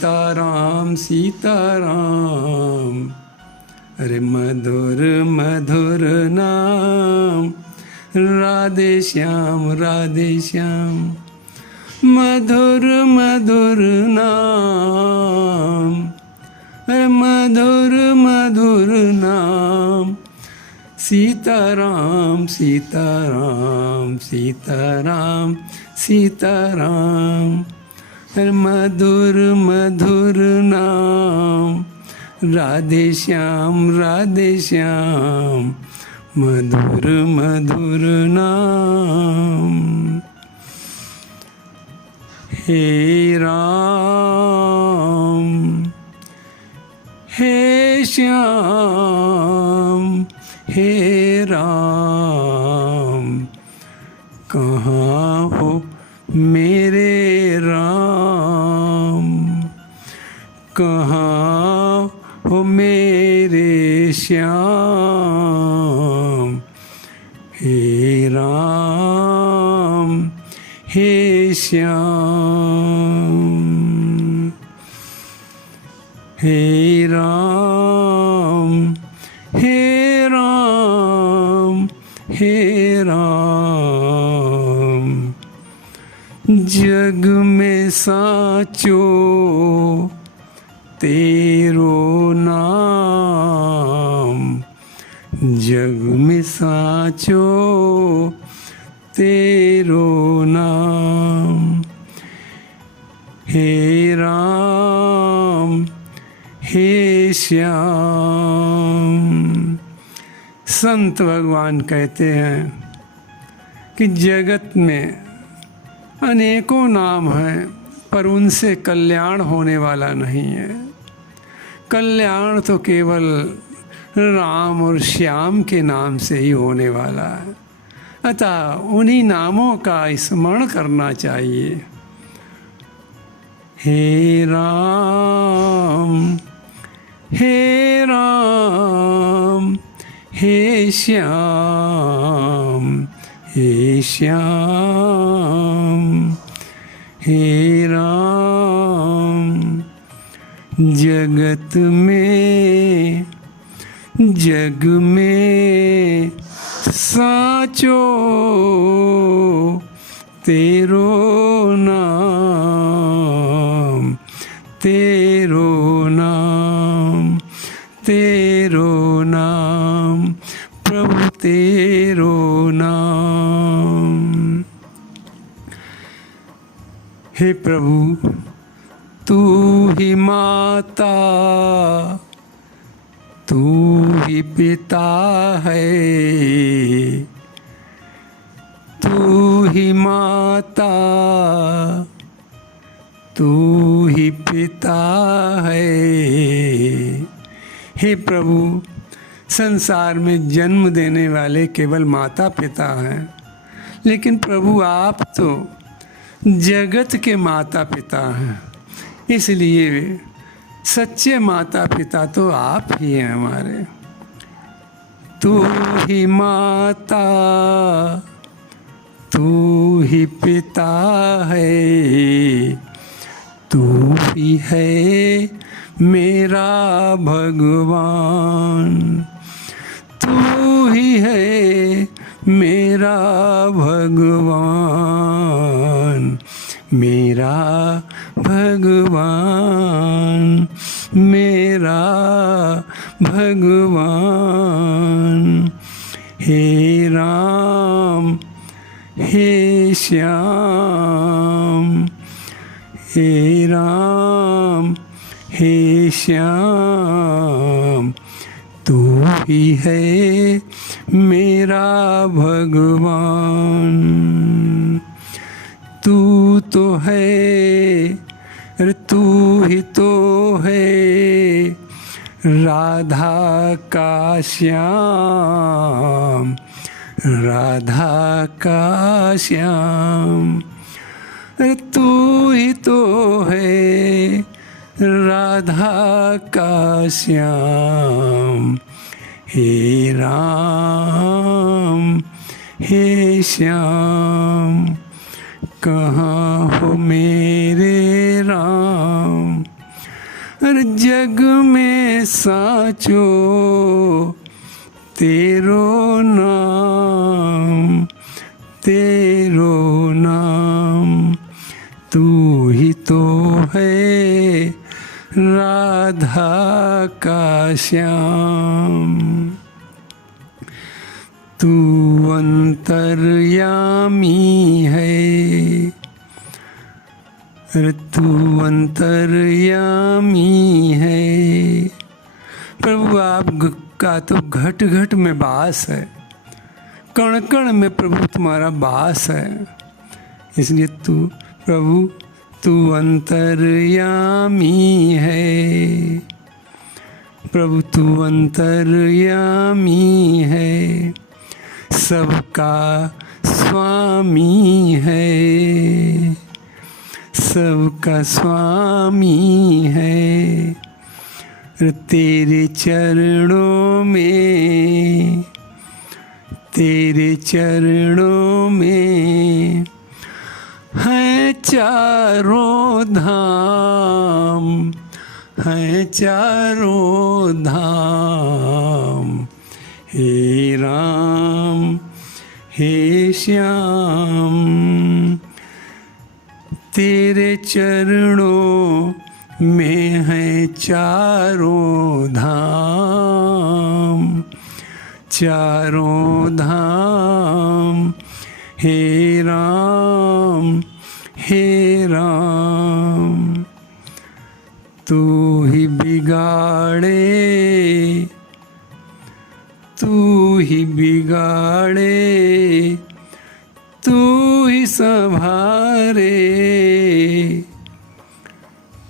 सीताराम सीताराम। अरे मधुर मधुर नाम राधे श्याम राधे श्याम। मधुर मधुर नाम, अरे मधुर मधुर नाम। सीताराम सीताराम सीताराम सीताराम। अरे मधुर मधुर नाम राधे श्याम राधे श्याम। मधुर मधुर नाम। हे राम हे श्याम हे राम। कहाँ हो मेरे राम, कहाँ हो मेरे श्याम। हे राम हे श्याम। हे राम हे राम हे राम। जग में साचो तेरो नाम, जग में साचो तेरो नाम। हे राम हे श्याम। संत भगवान कहते हैं कि जगत में अनेकों नाम हैं पर उनसे कल्याण होने वाला नहीं है। कल्याण तो केवल राम और श्याम के नाम से ही होने वाला है। अतः उन्हीं नामों का स्मरण करना चाहिए। हे राम हे राम हे श्याम हे श्याम। हे राम जगत में साचो तेरो नाम, तेरो नाम, तेरो नाम, प्रभु तेरो नाम। हे प्रभु तू ही माता तू ही पिता है, तू ही माता तू ही पिता है। हे प्रभु संसार में जन्म देने वाले केवल माता पिता हैं, लेकिन प्रभु आप तो जगत के माता पिता हैं। इसलिए सच्चे माता पिता तो आप ही हैं हमारे। तू ही माता तू ही पिता है, तू ही है मेरा भगवान, तू ही है मेरा भगवान, मेरा भगवान, मेरा भगवान। हे राम हे श्याम, हे राम हे श्याम। तू ही है मेरा भगवान। तू तो है, अरे तू ही तो है राधा का श्याम, राधा का श्याम। अरे तू ही तो है राधा का श्याम। हे राम हे श्याम, कहाँ हो मेरे राम, अरे जग में साचो तेरो नाम, तेरो नाम। तू ही तो है राधा का श्याम। तू अंतर्यामी है, अरे तू अंतर्यामी है। प्रभु आपका तो घट घट में वास है, कण कण में प्रभु तुम्हारा वास है। इसलिए तू प्रभु तू अंतर्यामी है, प्रभु तू अंतर्यामी है। सबका स्वामी है, सबका स्वामी है। तेरे चरणों में, तेरे चरणों में है चारों धाम, है चारों धाम। हे राम हे श्याम, तेरे चरणों में है चारों धाम, चारों धाम। हे राम हे राम। तू ही बिगाड़े, तू ही बिगाड़े, तू ही संभारे,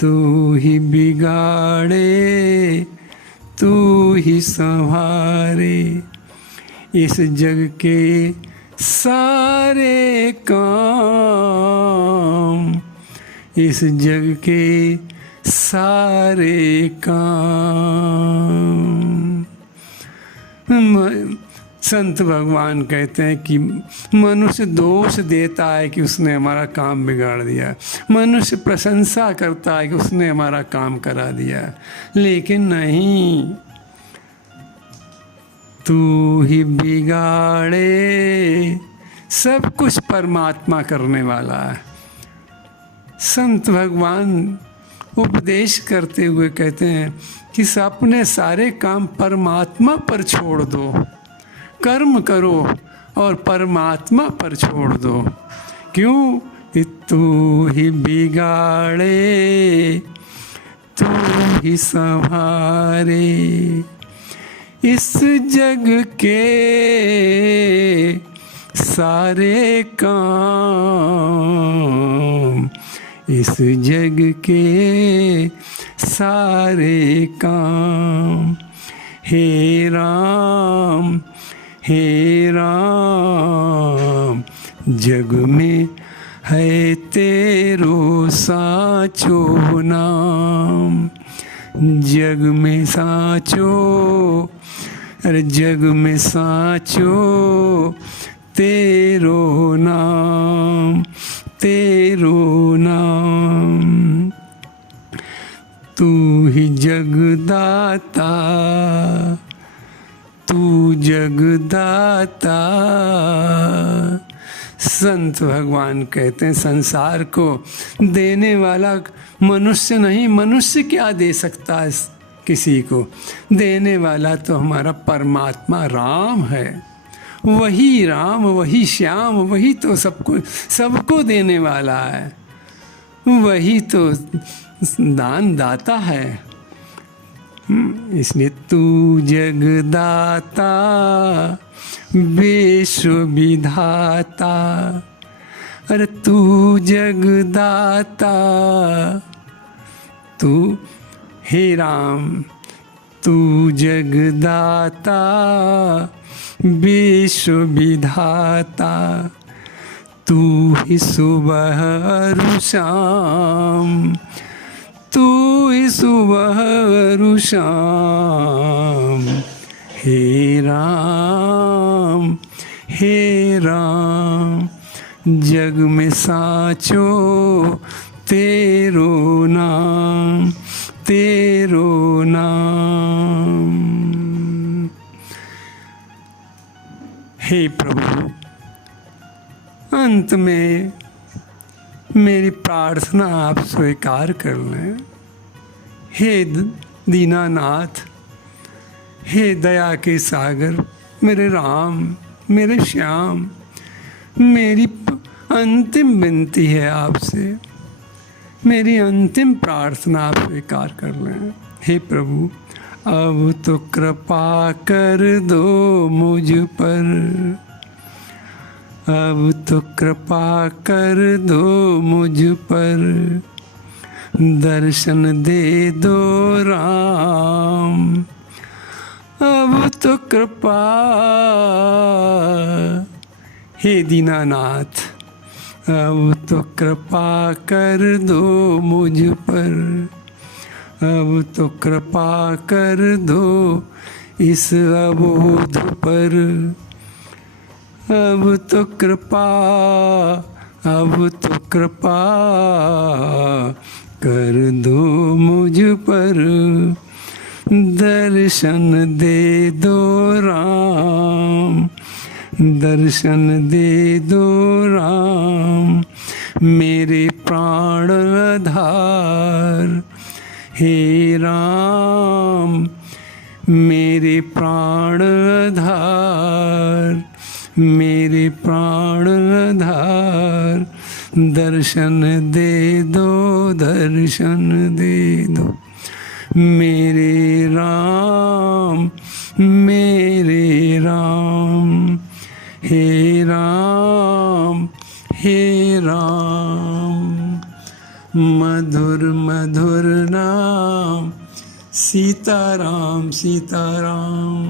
तू ही बिगाड़े, तू ही संभारे। इस जग के सारे काम, इस जग के सारे काम। संत भगवान कहते हैं कि मनुष्य दोष देता है कि उसने हमारा काम बिगाड़ दिया, मनुष्य प्रशंसा करता है कि उसने हमारा काम करा दिया, लेकिन नहीं, तू ही बिगाड़े। सब कुछ परमात्मा करने वाला है। संत भगवान उपदेश करते हुए कहते हैं कि अपने सारे काम परमात्मा पर छोड़ दो, कर्म करो और परमात्मा पर छोड़ दो। क्यों? तू ही बिगाड़े, तू ही संभारे। इस जग के सारे काम, इस जग के सारे काम। हे राम हे राम, जग में है तेरो साचो नाम, जग में साचो, अरे जग में साचो तेरो नाम, तेरो नाम। तू ही जगदाता, तू जगदाता। संत भगवान कहते हैं संसार को देने वाला मनुष्य नहीं, मनुष्य क्या दे सकता है किसी को? देने वाला तो हमारा परमात्मा राम है। वही राम, वही श्याम, वही तो सबको देने वाला है, वही तो दान दाता है। इसलिए तू जगदाता, विश्व विधाता। अरे तू जगदाता, तू हे राम, तू जगदाता, विश्व विधाता। तू ही सुबह और शाम, तू ही सुबह और शाम। हे राम हे राम, जग में साचो तेरो नाम, तेरो नाम। हे प्रभु, अंत में मेरी प्रार्थना आप स्वीकार कर लें। हे दीनानाथ, हे दया के सागर, मेरे राम, मेरे श्याम, मेरी अंतिम विनती है आपसे, मेरी अंतिम प्रार्थना आप स्वीकार कर लें। हे प्रभु, अब तो कृपा कर दो मुझ पर, अब तो कृपा कर दो मुझ पर, दर्शन दे दो राम, अब तो कृपा। हे दीनानाथ, अब तो कृपा कर दो मुझ पर, अब तो कृपा कर दो इस अबोध पर, अब तो कृपा, अब तो कृपा कर दो मुझ पर, दर्शन दे दो राम, दर्शन दे दो राम, मेरे प्राण आधार। हे राम, मेरे प्राण आधार, मेरे प्राण आधार, दर्शन दे दो, दर्शन दे दो, मेरे राम, मेरे राम, हे राम, हे राम। मधुर मधुर नाम, सीताराम, सीताराम।